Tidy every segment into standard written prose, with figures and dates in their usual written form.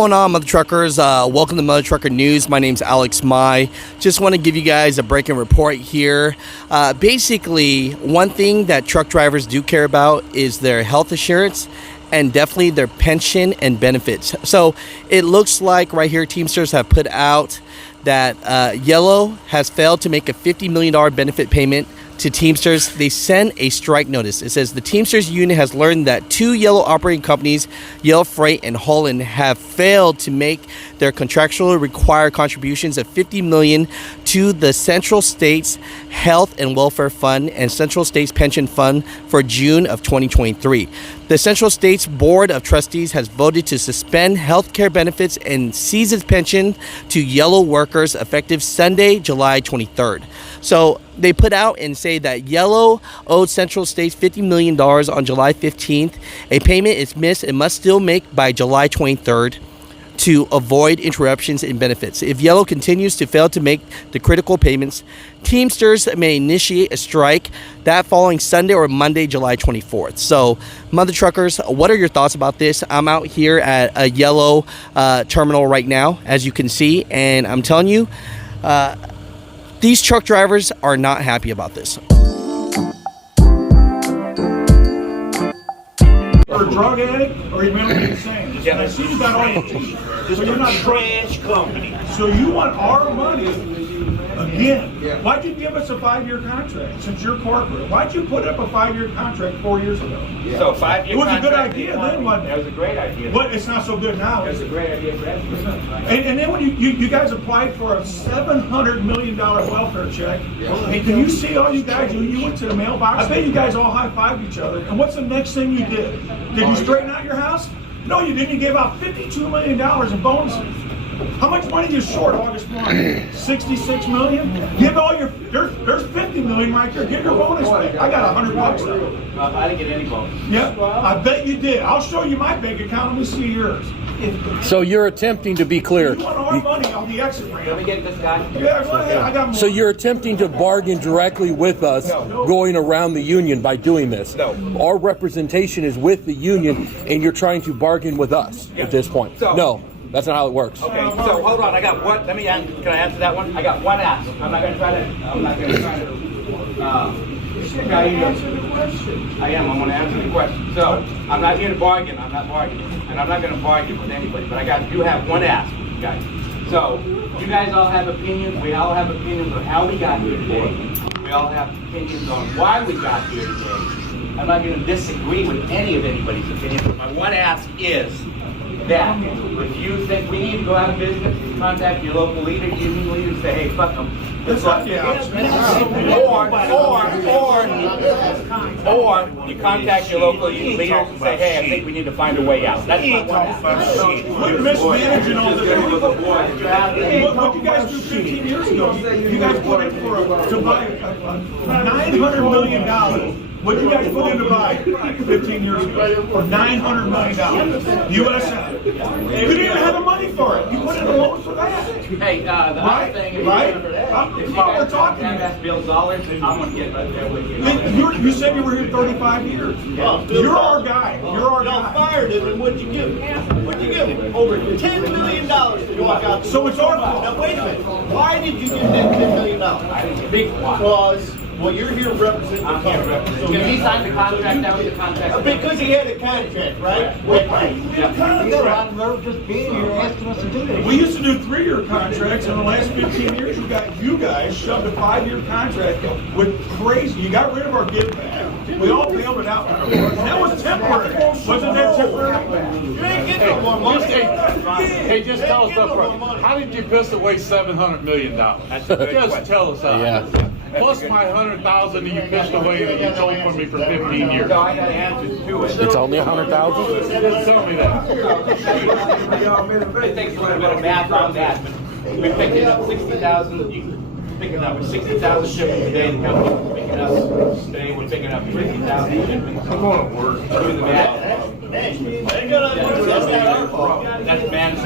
going on, Mutha Truckers? Welcome to Mutha Trucker News. My name's Alex Mai. Just want to give you guys a breaking report here. Basically, one thing that truck drivers do care about is their health insurance and definitely their pension and benefits. So it looks like right here, Teamsters have put out that Yellow has failed to make a $50 million benefit payment to Teamsters. They sent a strike notice. It says the Teamsters union has learned that two Yellow operating companies, Yellow Freight and Holland, have failed to make their contractually required contributions of $50 million to the Central States Health and Welfare Fund and Central States Pension Fund for June of 2023. The Central States Board of Trustees has voted to suspend health care benefits and seize its pension to Yellow workers effective Sunday, July 23rd. So they put out and say that Yellow owed Central States $50 million on July 15th. A payment is missed and must still make by July 23rd to avoid interruptions in benefits. If Yellow continues to fail to make the critical payments, Teamsters may initiate a strike that following Sunday or Monday, July 24th. So, Mutha Truckers, what are your thoughts about this? I'm out here at a Yellow terminal right now, as you can see, and I'm telling you, these truck drivers are not happy about this. You're a drug addict or you're mentally insane. I see you got all your teeth. So you're not a trash company. So you want our money again. Why'd you give us a 5-year contract since you're corporate? Why'd you put up a 5-year contract 4 years ago? So 5-year It was a contract good idea then, wasn't it? That was a great idea. But it's not so good now. It was a great idea for everyone. And then when you guys applied for a $700 million welfare check, and can you see all you guys, you went to the mailbox, I bet you guys all high-fived each other, and what's the next thing you did? Did you straighten out your house? No, you didn't. You gave out $52 million in bonuses. How much money is short August 1? $66 million? Give all your, there's $50 million right there. Give your bonus back. I got $100 though. I didn't get any bonus. Yeah, I bet you did. I'll show you my bank account. Let me see yours. So you're attempting to be clear. You want our money on the exit ramp. Let me get this guy. Yeah, go ahead. I got more. So you're attempting to bargain directly with us, going around the union by doing this. No. Our representation is with the union, and you're trying to bargain with us at this point. So- No, that's not how it works. Okay, so hold on. I got one. Let me answer. Can I answer that one? I got one ask. I'm not going to try to. Try to answer the question. I am. I'm going to answer the question. So I'm not here to bargain. I'm not bargaining, and I'm not going to bargain with anybody. But I do have one ask, guys. So you guys all have opinions. We all have opinions on how we got here today. We all have opinions on why we got here today. I'm not going to disagree with any of anybody's opinions. But my one ask is that if you think we need to go out of business, contact your local leader, union leader, and say, hey, fuck them. That's not the option. Or you contact your local union leader and say, hey, I think we need to find a way out. That's my one ask. We're mismanaging all the things. What you guys do 15 years ago, you guys put in to buy $900 million. What did you guys put in to buy 15 years ago? For $900 million. USF. You didn't even have the money for it. You put in a loan for that. Hey, the other thing is, if you guys talking that Bill dollars, I'm going to get right there with you. You said you were here 35 years. You're our guy. You're our Y'all guy. fired him, and what'd you give him? What'd you give him? Over $10 million to walk out. So it's our fault. Now wait a minute. Why did you give them $10 million? I didn't speak why. Because, well, you're here representing the I'm here company. representing. Because he signed the contract, that was the contract. Because he had a contract, right? We used to do 3-year contracts. In the last 15 years, you guys shoved a 5-year contract with crazy. You got rid of our give back. We all bailed it out. That was temporary. Wasn't that temporary? You ain't getting no more money. Hey, just tell us up front. How did you piss away $700 million? That's a good Just question. tell us how. Yeah. Plus my $100,000 that you pissed away that you told from me for 15 years. So I got answers to it. It's only 100,000. Just tell me that. It takes a little bit of math on that, but we're picking up 60,000. Picking up 60,000 shipments a day. The company's picking up today. We're picking up 50,000 shipments. Come on, work. Do the math. That's not our fault. That's management.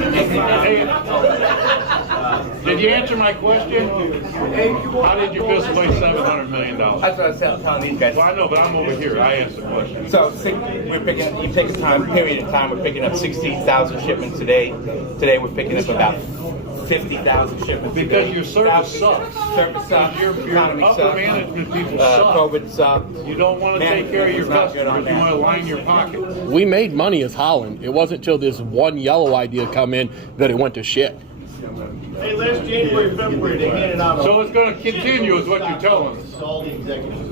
Did you answer my question? How did you piss away $700 million? That's what I was telling these guys. Well, I know, but I'm over here. I asked the question. So you take a period of time, we're picking up 60,000 shipments today. Today we're picking up about 50,000 shipments Because today. your service sucks. Service sucks. Your Economy upper sucks. management people suck. COVID sucks. You don't want to take care of your Management's not good on customers. You that. want to line your pockets. We made money as Holland. It wasn't till this one yellow idea come in that it went to shit. Hey, last January, February, they handed out. So it's going to continue is what you're telling us. All the executives.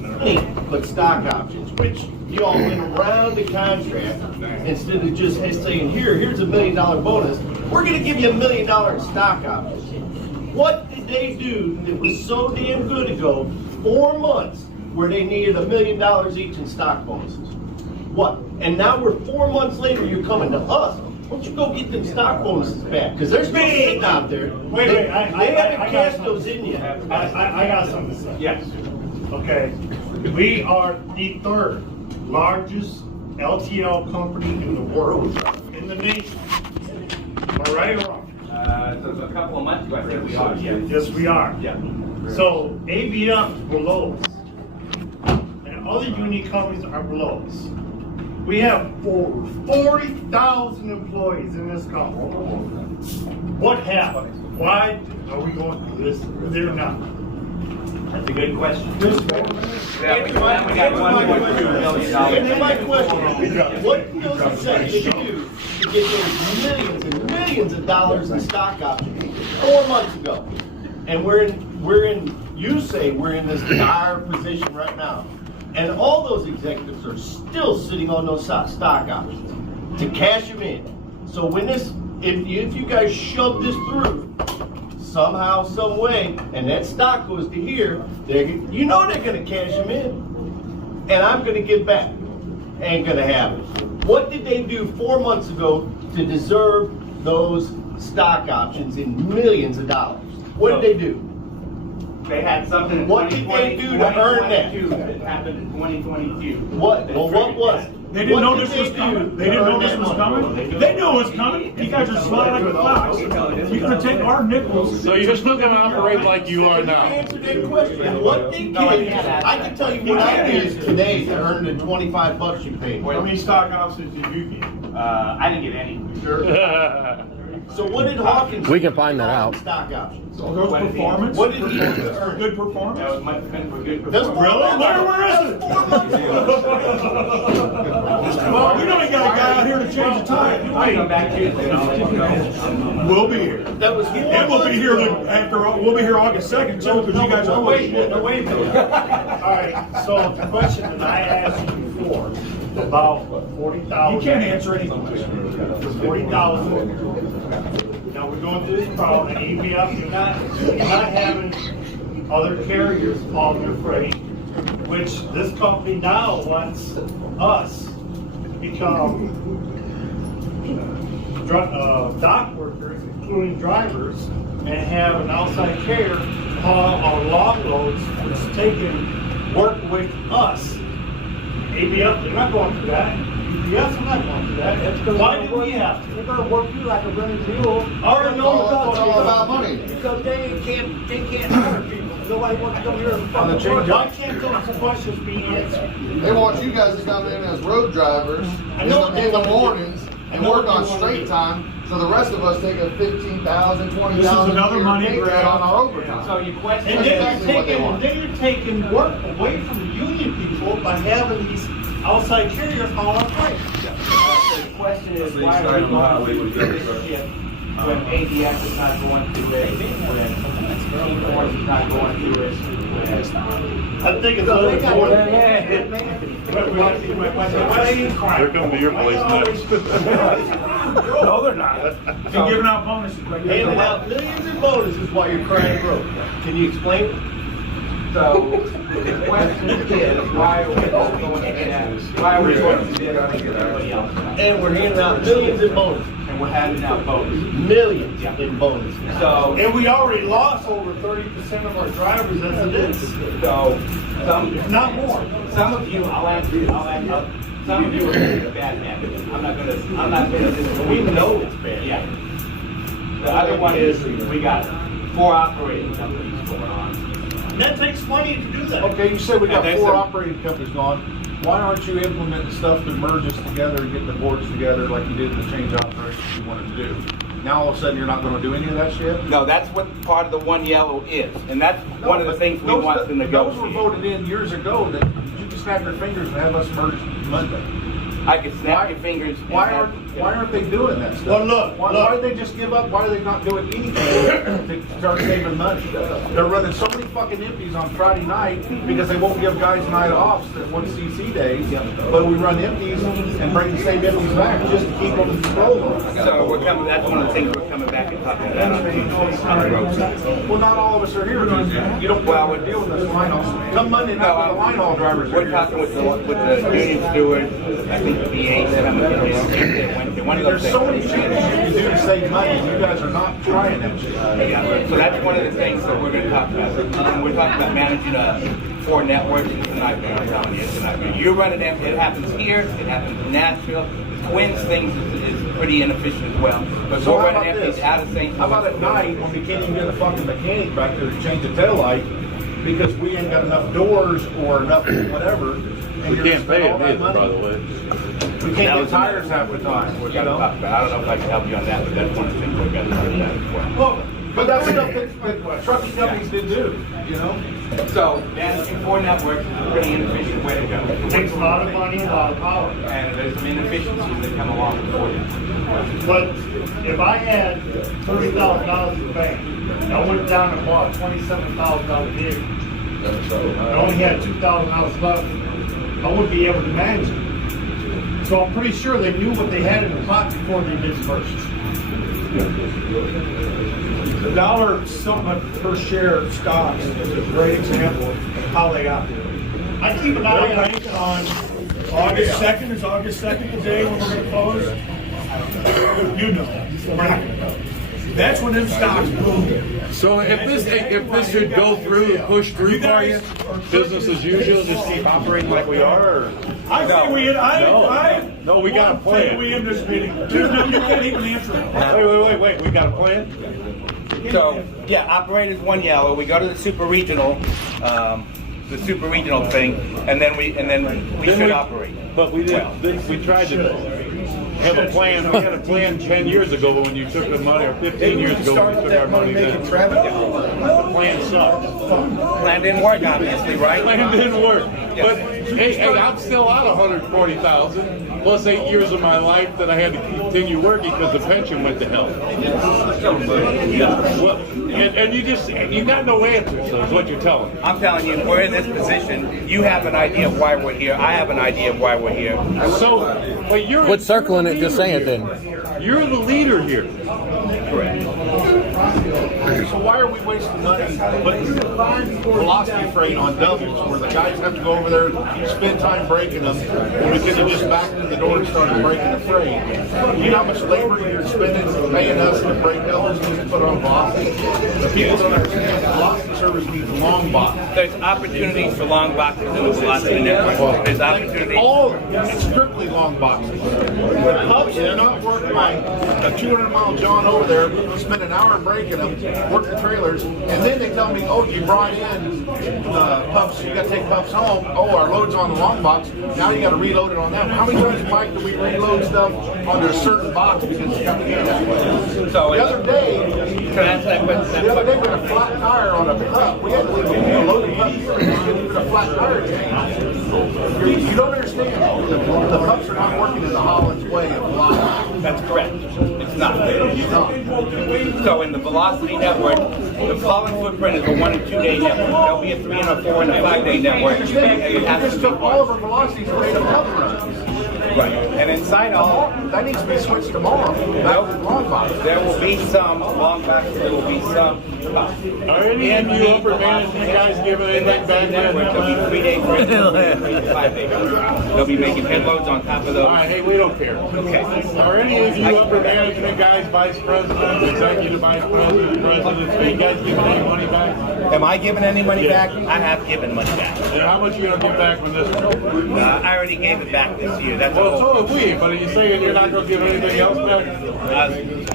But stock options, which you all went around the contract instead of just saying, here's $1 million bonus. We're going to give you $1 million in stock options. What did they do that was so damn good ago, 4 months, where they needed $1 million each in stock bonuses? What? And now we're 4 months later, you're coming to us. Why don't you go get them stock bonuses back? Because they're still sitting out there. Wait, They I haven't got cashed something. those in yet. I got something to say. Yes. Okay, we are the third largest LTL company in the world, in the nation. Am I right or wrong? So a couple of months ago, I think we are. Yeah. Yes, we are. Yeah. So ABF is below us, and other union companies are below us. We have over 40,000 employees in this company. What happened? Why are we going through this? They're not. That's a good question. Answer my question. What do those executives do to get those millions and millions of dollars in stock options 4 months ago? And you say we're in this dire position right now. And all those executives are still sitting on those stock options to cash them in. So when if you guys shove this through, somehow, some way, and that stock goes to here, they're gonna cash them in. And I'm gonna give back. Ain't gonna happen. What did they do 4 months ago to deserve those stock options in millions of dollars? What did they do? They had something in What did they do to earn that? 2022 that happened in 2022. What? Well, what was it? They didn't know What this did was they coming. do They didn't to know earn this that was money? coming. They knew it was coming. You guys are smart like a fox. You can take our nickels. So you're still going to operate like you are now. Answer that question. What they did, I can tell you what I did today to earn the $25 you paid. How many stock options did you get? I didn't get any. So what did Hawkins? We can find that out. Stock options. Those performance. What did he earn? Good That performance. was much spent for good That's performance. Really? Where is it? Well, you know you got a guy out here to change the tire. I'll come back Tuesday and I'll let you know. We'll be here. That was 4 And we'll be months here ago. after. We'll be here August 2nd too, because you guys are always. Wait a minute. All right, so the question that I asked you before, about 40,000. You can't answer any question. 40,000. Now we're going through this problem, and EBF, you're not having other carriers haul your freight, which this company now wants us to become dock workers, including drivers, and have an outside carrier haul our long loads, which is taking work away from us. ABF, they're not going through that. EBF, I'm not going through that. Why do we have to? They're gonna work you like a running mule. I already know It's all about money. Because they can't hire people. Nobody wants to come here and fucking work. Why can't those questions be answered? They want you guys to come in as road drivers in the mornings and work on straight time, so the rest of us take a $15,000, $20,000 This is another money pay cut grab. on our overtime. So you question. And exactly what they want. they're taking work away from the union people by having these outside carriers haul our freight. The question is, why are we going through this shit when ADS is not going through it, when T-Force is not going through it, I think it's a little more than that. They're coming to your place next. No, they're not. They're giving out bonuses. Handing out millions in bonuses while you're crying broke. Can you explain it? So the question is, why are we going to get why are we going to get everybody else? And we're handing out millions in bonuses. And we're handing out bonuses. Millions in bonuses. So, And we already lost over 30% of our drivers as it is. so some, If not more. some of you, I'll answer, some of you are doing a bad habit. I'm not gonna, we know it's bad. Yeah. The other one is we got 4 operating companies going on. That takes money to do that. Okay, you said we got And there's 4 some- operating companies going. Why aren't you implementing stuff to merge us together and get the boards together like you did in the change operations you wanted to do? Now all of a sudden you're not going to do any of that shit? No, that's what part of the one yellow is, and that's one of the things we Those- want to Those were negotiate. voted in years ago that you can snap your fingers and have us merge Monday. I can snap your fingers. and Why have- aren't they doing that stuff? Well, look, Why did they just give up? Why do they not do it anything to start saving money? They're running so many fucking empties on Friday night because they won't give guys night offs that 1CC days. But we run empties and bring the same empties back just to keep them rolling. So we're coming. That's one of the things we're coming back and talking about on the road side. Well, not all of us are here Tuesday. You don't well deal with this line haul. Come Monday night with the line haul drivers. We're talking with the union steward. I think the VA said I'm going to get one of those There's so things. many changes you can do to save money. You guys are not trying that shit. Yeah, so that's one of the things that we're going to talk about. We're talking about managing 4 networks. It's a nightmare. I'm telling you, it's a nightmare. You run it. It happens here. It happens in Nashville. The Twins things is pretty inefficient as well. But So we're how running about empties this? out of St. How about at night when we can't even get a fucking mechanic back there to change the taillight because we ain't got enough doors or enough whatever? And you're Can't pay spending all him that either, by money. the way. We can't get tires half the time. We You got to know? talk about. I don't know if I can help you on that, but that's one of the things we've got to talk about as well. Well, but that's stuff that trucking companies did do. You know? So managing 4 networks is a pretty inefficient way to go. It takes a lot of money, a lot of power. And there's some inefficiencies that come along with it. But if I had $30,000 in the bank, I went down and bought a $27,000 vehicle. I only had $2,000 left. I wouldn't be able to manage it. So I'm pretty sure they knew what they had in the pot before they dispersed. The dollar something per share of stocks is a great example of how they operate. I keep an Their eye bank on August 2nd, is August 2nd the day when we're going to close? You know, we're not going to close. That's when them stocks boom. So if this should go through and push through for you, business as usual, just keep operating like we are? Or? I think we in, No, we got a plan. We in this meeting. You can't even answer it. Wait, we got a plan? So, yeah, operators 1 yellow. We go to the super regional thing, and then we should operate. But we didn't. We tried to have a plan. We had a plan 10 years ago when you took the money, or 15 years ago when you took our money. The plan sucked. Plan didn't work, obviously, right? Plan didn't work. But hey, I'm still out 140,000 plus 8 years of my life that I had to continue working because the pension went to hell. Well, and you got no answers. So is what you're telling me. I'm telling you, we're in this position. You have an idea of why we're here. I have an idea of why we're here. So, but you're Quit circling it, just say it then. You're the leader here. Correct. So why are we wasting money putting velocity freight on doubles where the guys have to go over there and spend time breaking them when we could have just backed in the door and started breaking the freight? You know how much labor you're spending paying us to break doubles just to put on velocity? The people don't understand velocity service means long box. There's opportunities for long boxes in the velocity network. There's opportunities. All strictly long boxes. The hubs do not work like a 200-mile John over there, spend an hour breaking them, work the trailers, and then they tell me, oh, you brought in pups, you got to take pups home. Oh, our load's on the long box. Now you got to reload it on that. How many times, Mike, do we reload stuff onto a certain box because it's got to get that way? So The other day, we had a flat tire on a pup. We had to load the pup here. We didn't even a flat tire change. You don't understand. The pups are not working in the Holland's way of velocity. That's correct. It's not. So in the velocity network, the Holland footprint is a 1 and 2 day network. There'll be a 3 and a 4 and a 5 day network. You just took all of our velocities and made them pup runs. Right. And inside all, That needs to be switched tomorrow. Back to the long box. there will be some long boxes. There will be some. Are any of you upper management guys giving anything back Network, then? there'll be 3 day breaks, 3 to 5 day breaks. They'll be making head loads on top of All those. right, hey, we don't care. Okay. Are any of you upper management guys, vice presidents, executive vice presidents, presidents, are you guys giving any money back? Am I giving any money back? I have given money back. And how much are you going to give back from this one? I already gave it back this year. That's Well, so have we, but are you saying you're not going to give anything else back?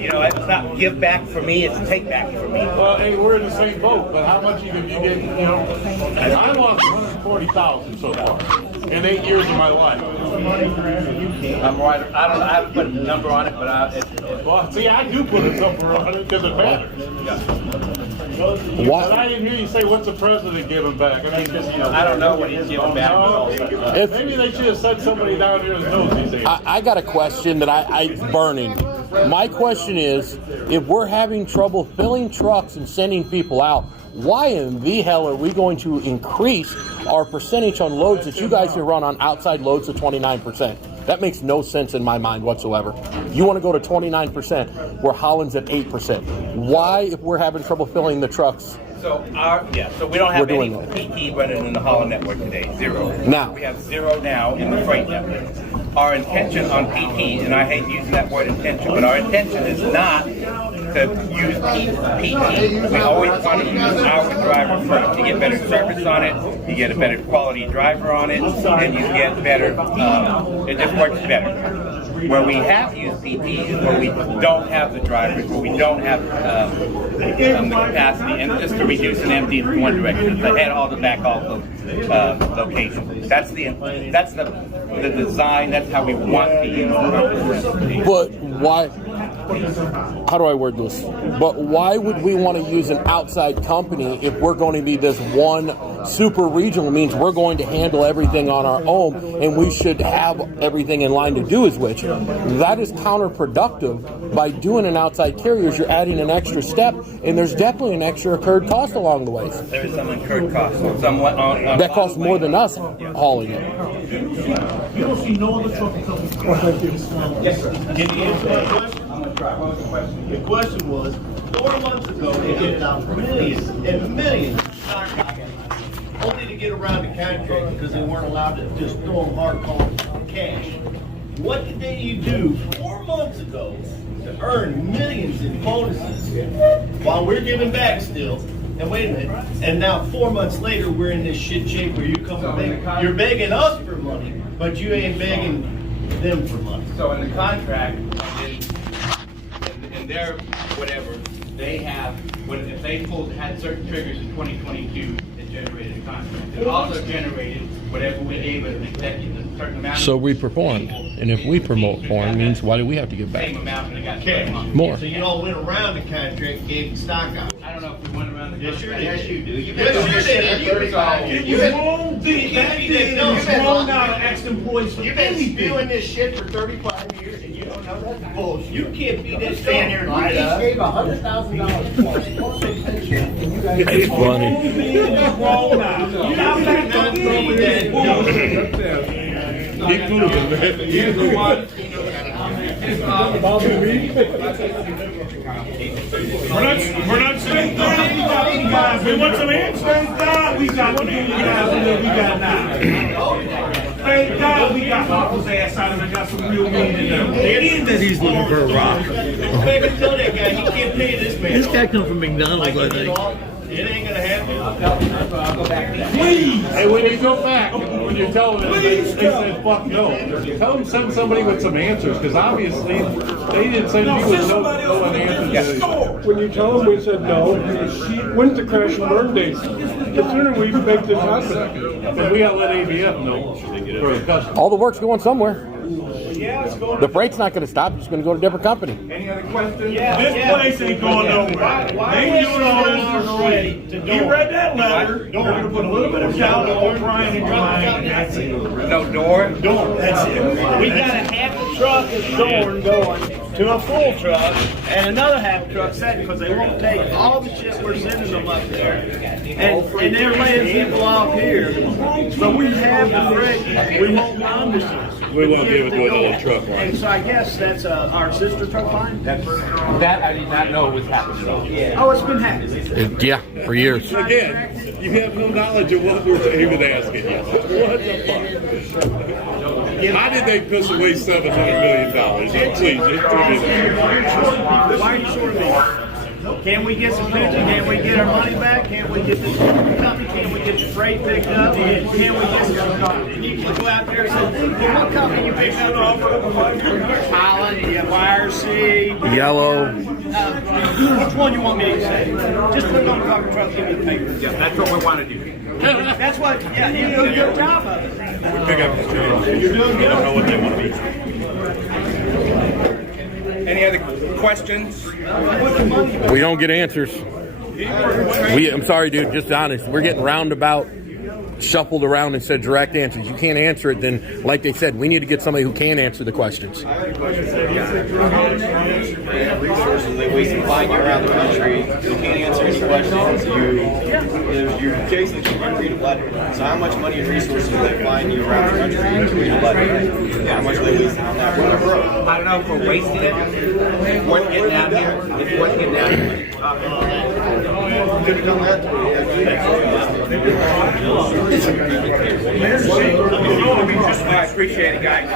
It's not give back for me, it's take back for me. Well, hey, we're in the same boat, but how much have you get, I lost $140,000 so far in 8 years of my life. I'm right. I haven't put a number on it, but Well, see, I do put a number on it because it matters. But I didn't hear you say what's the president giving back. I mean, I don't know what he's giving back. Maybe they should have sent somebody down here that knows these things. I got a question that it's burning. My question is, if we're having trouble filling trucks and sending people out, why in the hell are we going to increase our percentage on loads that you guys can run on outside loads to 29%? That makes no sense in my mind whatsoever. You want to go to 29%, where Holland's at 8%. Why, if we're having trouble filling the trucks? So we don't have any PT running in the Holland network today. Zero. Now. We have zero now in the freight network. Our intention on PT, and I hate using that word intention, but our intention is not to use PT. We always want to use our driver first. You get better service on it, you get a better quality driver on it, and you get better, it just works better. Where we have used PT is where we don't have the drivers, where we don't have the capacity, and just to reduce and empty in one direction, to head all the back off of locations. That's the design. That's how we want to use it. But why? How do I word this? But why would we want to use an outside company if we're going to be this one super regional? Means we're going to handle everything on our own, and we should have everything in line to do as which. That is counterproductive. By doing an outside carriers, you're adding an extra step, and there's definitely an extra incurred cost along the way. There is some incurred cost. That costs more than us hauling it. You don't see no other trucking company. Yes, sir. Can you answer that question? The question was, 4 months ago, they gave out millions and millions of stock options, only to get around the contract because they weren't allowed to just throw them hard cash. What did you do 4 months ago to earn millions in bonuses while we're giving back still? And wait a minute, and now 4 months later, we're in this shit shape where you come and beg. You're begging us for money, but you ain't begging them for money. So in the contract, in their whatever, they have, if they had certain triggers in 2022, it generated a contract. It also generated whatever we gave an executive, a certain amount. So we performed, and if we promote porn, means why do we have to give back? Same amount, and they got Okay. More. So you all went around the contract and gave stock out. I don't know if we went around the contract. Yes, you do. You Yes, you did. It was wrong, it was wrong now to ask employees for You've been anything. spewing this shit for 35 years and you don't know that bullshit. You can't be that stand here and lie to He us. gave $100,000 plus pension, and you guys. It's funny. It's wrong now. You're not back to Keep moving, man. We're not saying guys. We want some answers. Thank God we got the guys that we got now. Thank God we got Michael's ass out and got some real men in there. And that he's looking for a rock. Baby, tell that guy he can't pay this man. This guy come from McDonald's, I think. It ain't gonna happen. Please. Hey, when you go back, when you're telling them, they said, fuck no. Tell them send somebody with some answers, because obviously they didn't send you with no answers. When you tell them we said no, when's the crash and burn days? Considering we make this happen. And we gotta let ABF know for the customer. All the work's going somewhere. Yeah, it's going. The freight's not going to stop. It's going to go to a different company. Any other questions? This place ain't going nowhere. They doing all this for free. He read that letter. We're going to put a little bit of doubt on Brian and Brian. That's it. No door? That's it. We got a half a truck of corn going to a full truck, and another half truck set because they won't take all the shit we're sending them up there, and they're laying people off here. So we have the freight. We won't understand. We won't give it to another truck line. And so I guess that's our sister truck line. That I did not know was happening. Oh, it's been happening. Yeah, for years. Again, you have no knowledge of what we're even asking you. What the fuck? How did they piss away $700 million? Please, Why are you short of me? Can we get some pension? Can we get our money back? Can we get this company? Can we get the freight picked up? Can we get some people to go out there and say, what company you picked up? Holland, YRC, Yellow. which one you want me to say? Just put it on the cover truck, give me the paper. Yeah, that's what we want to do. That's what, yeah, you do your job of it. We pick up the trade. You're doing good. I don't know what they want to be. Any other questions? We don't get answers. I'm sorry, dude, just honest. We're getting roundabout, shuffled around and said direct answers. You can't answer it, then, like they said, we need to get somebody who can answer the questions. Resources they waste to find you around the country. You can't answer any questions. You're chasing to read a letter. So how much money and resources do they find you around the country to read a letter? How much are they wasting on that? I don't know if we're wasting it. It's worth getting out here. It's worth getting out here. Could have done that. I appreciate it, guys.